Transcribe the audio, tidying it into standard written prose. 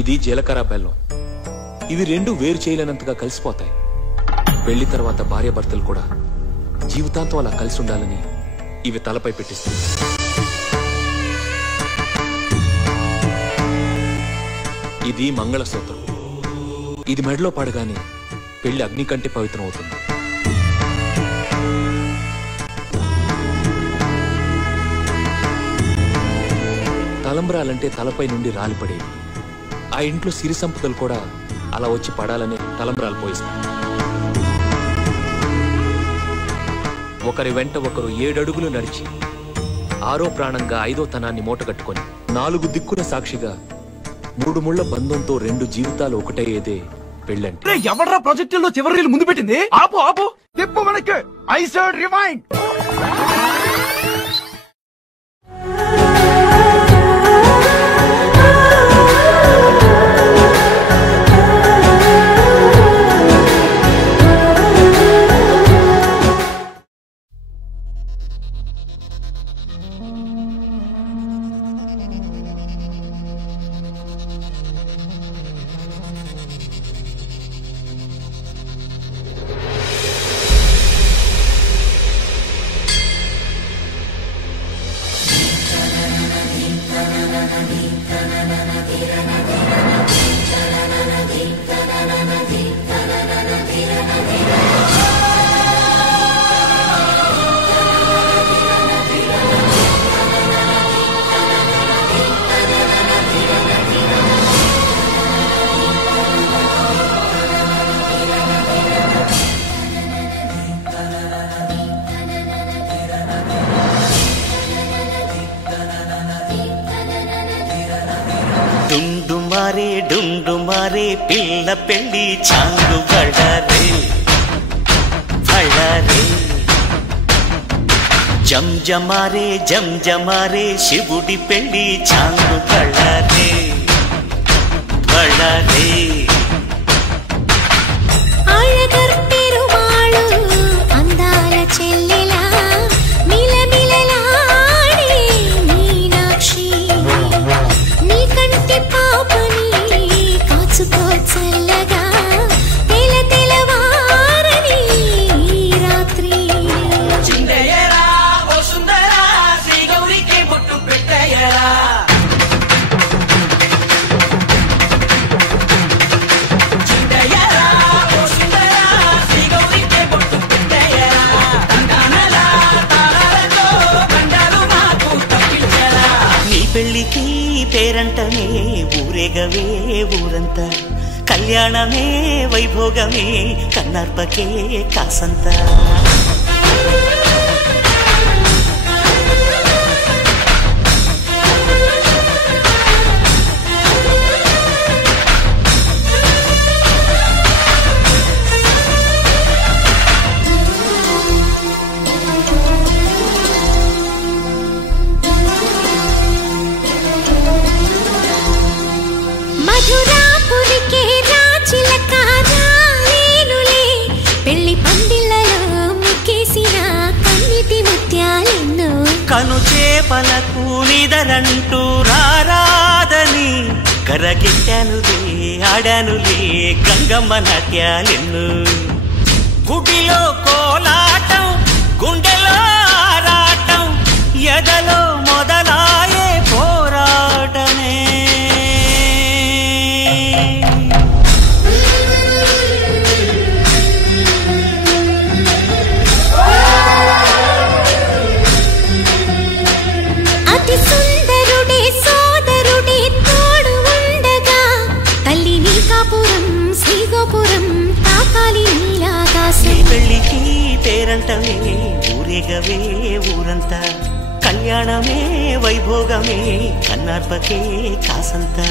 ఇది జీలకర్ర బెల్లం. ఇవి రెండు వేరు చేయలేనంతగా కలిసిపోతాయి. పెళ్లి తర్వాత భార్యాభర్తలు కూడా జీవితాంతం అలా కలిసి ఉండాలని ఇవి తలపై పెట్టిస్తుంది. ఇది మంగళసూత్రం. ఇది మెడలో పడగానే పెళ్లి అగ్ని కంటే పవిత్రం అవుతుంది. తలంబ్రాలంటే తలపై నుండి రాలిపడేవి. ఆ ఇంట్లో సిరి సంపదలు కూడా అలా వచ్చి పడాలని తలంబ్రాలు పోయిస్తాయి. ఒకరి వెంట ఒకరు 7 అడుగులు నడిచి 6వ ప్రాణంగా 5వ తనాన్ని మూటగట్టుకొని 4 దిక్కుల సాక్షిగా 3 ముళ్ల బంధంతో 2 జీవితాలు ఒకటయ్యేదే పెళ్ళంటే. ఎవడ్రా ప్రాజెక్టుల్లో చివరి ముందు పెట్టింది? ఆపు ఆపు తిప్పు మనకి. I side rewind. డుండుమారే పిల్ల పెళ్లి చాంగు బడారే బడారే. జంజమారే శివుడి పెళ్లి చాంగు బడారే బడారే. అందాల చెల్లెలా మిలమిలలాడే మీనాక్షి, నీ కంటి పాపని కాచుకో చల్లగా తెలవారని రాత్రి. చిందయ్యరా ఓ సుందరా శ్రీ గౌరికి బొట్టు పెట్టయ్యరా. పెళ్లికి పేరంటమే ఊరేగవే ఊరంతా, కళ్యాణమే వైభోగమే కన్నార్పకే కాసంతా. కను చేపలకు నిదరంటూ రారాదని కరగిట్టానులే ఆడానులే గంగమ్మ నాట్యాలెన్ను. గుడిలో కోలాటం గుండెలో ఆరాటం ఎదలో మొదలాయే పోరాటమే. పెళ్లికి పేరంటమే ఊరేగవే ఊరంతా, కళ్యాణమే వైభోగమే కన్నార్పకే కాసంతా.